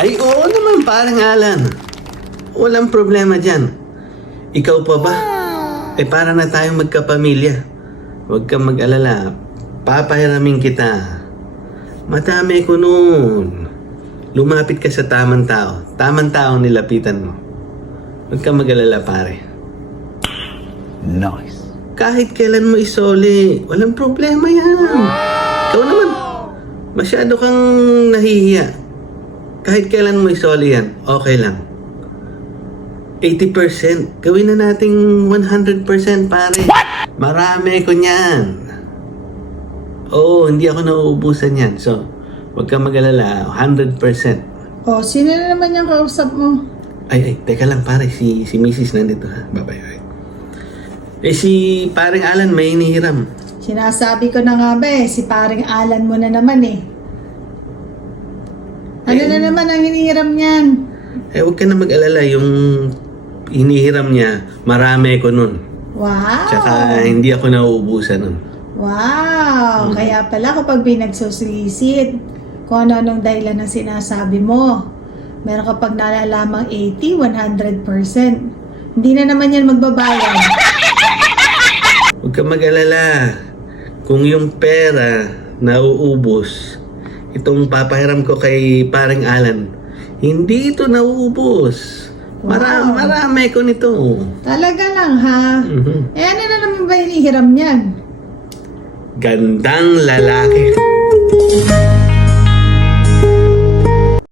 Ay, oo naman, parang Alan. Walang problema dyan. Ikaw pa ba? Para na tayong magkapamilya. Huwag kang mag-alala. Papahiramin kita. Madami ko noon. Lumapit ka sa tamang tao. Tamang taong nilapitan mo. Huwag kang mag-alala, pare. Nice. Kahit kailan mo isoli, walang problema yan. Ikaw naman, masyado kang nahihiya. Kahit kailan mo isoli yan, okay lang. 80%, gawin na nating 100%, pare. Marami ko niyan. Oo, hindi ako nauubusan yan. So, huwag kang mag-alala, 100%. O, sino na naman yung kausap mo? Ay, teka lang, pare. Si Mrs. nandito, ha? Bye-bye. Si paring Alan may hinihiram. Sinasabi ko na nga ba si paring Alan mo na naman Ano na naman ang hinihiram niyan? Huwag ka na mag-alala. Yung hinihiram niya, marami ko nun. Wow! Tsaka hindi ako nauubusan nun. Wow! Kaya pala kapag pinagsusilisid, kung ano-anong dahilan ng sinasabi mo, meron kapag nalalamang 80, 100%. Hindi na naman yan magbabayad. Huwag ka mag-alala. Kung yung pera nauubos, itong papahiram ko kay paring Alan, hindi ito nauubos. Wow. Marami ko nito. Talaga lang ha? Mhm. Ano na naman ba hinihiram niyan? Gandang lalaki.